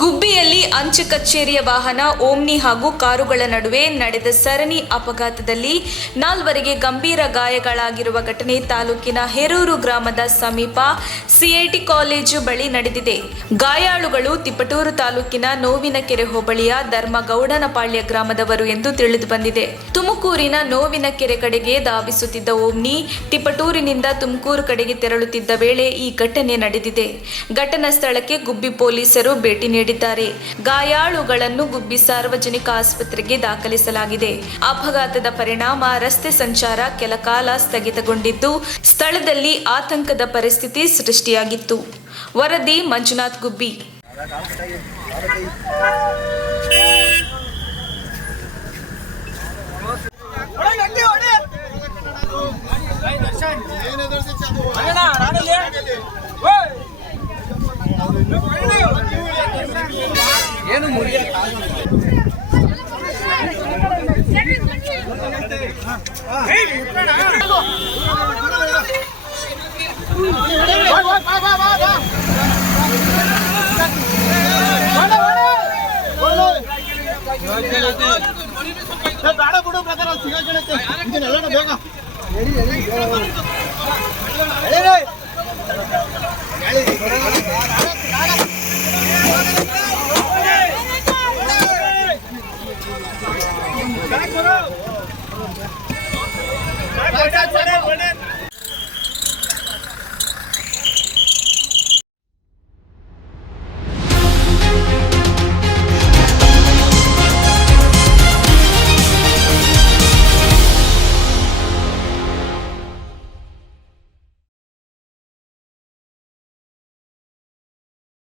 ಗುಬ್ಬಿಯಲ್ಲಿ ಅಂಚೆ ಕಚೇರಿಯ ವಾಹನ ಓಮ್ನಿ ಹಾಗೂ ಕಾರುಗಳ ನಡುವೆ ನಡೆದ ಸರಣಿ ಅಪಘಾತದಲ್ಲಿ 4 ಗಂಭೀರ ಗಾಯಗಳಾಗಿರುವ ಘಟನೆ ತಾಲೂಕಿನ ಹೇರೂರು ಗ್ರಾಮದ ಸಮೀಪ ಸಿಐಟಿ ಕಾಲೇಜು ಬಳಿ ನಡೆದಿದೆ. ಗಾಯಾಳುಗಳು ತಿಪಟೂರು ತಾಲೂಕಿನ ನೋವಿನಕೆರೆ ಹೋಬಳಿಯ ಧರ್ಮಗೌಡನಪಾಳ್ಯ ಗ್ರಾಮದವರು ಎಂದು ತಿಳಿದುಬಂದಿದೆ. ತುಮಕೂರಿನ ನೋವಿನಕೆರೆ ಕಡೆಗೆ ಧಾವಿಸುತ್ತಿದ್ದ ಓಮ್ನಿ ತಿಪಟೂರಿನಿಂದ ತುಮಕೂರು ಕಡೆಗೆ ತೆರಳುತ್ತಿದ್ದ ವೇಳೆ ಈ ಘಟನೆ ನಡೆದಿದೆ. ಘಟನಾ ಸ್ಥಳಕ್ಕೆ ಗುಬ್ಬಿ ಪೊಲೀಸರು ಭೇಟಿ ನೀಡಿದ್ದಾರೆ. ಗಾಯಾಳುಗಳನ್ನು ಗುಬ್ಬಿ ಸಾರ್ವಜನಿಕ ಆಸ್ಪತ್ರೆಗೆ ದಾಖಲಿಸಲಾಗಿದೆ. ಅಪಘಾತದ ಪರಿಣಾಮ ರಸ್ತೆ ಸಂಚಾರ ಕೆಲ ಕಾಲ ಸ್ಥಗಿತಗೊಂಡಿದ್ದು, ಸ್ಥಳದಲ್ಲಿ ಆತಂಕದ ಪರಿಸ್ಥಿತಿ ಸೃಷ್ಟಿಯಾಗಿತ್ತು. ವರದಿ ಮಂಜುನಾಥ್ ಗುಬ್ಬಿ. ಏನು ಮುರಿಯ ಬೇಡ ಬಿಡು ಪ್ರಕಾರ ಸಿಗಕ್ಕೆ ಇದನ್ನೆಲ್ಲ ಬೇಗ ಹೇಳಿ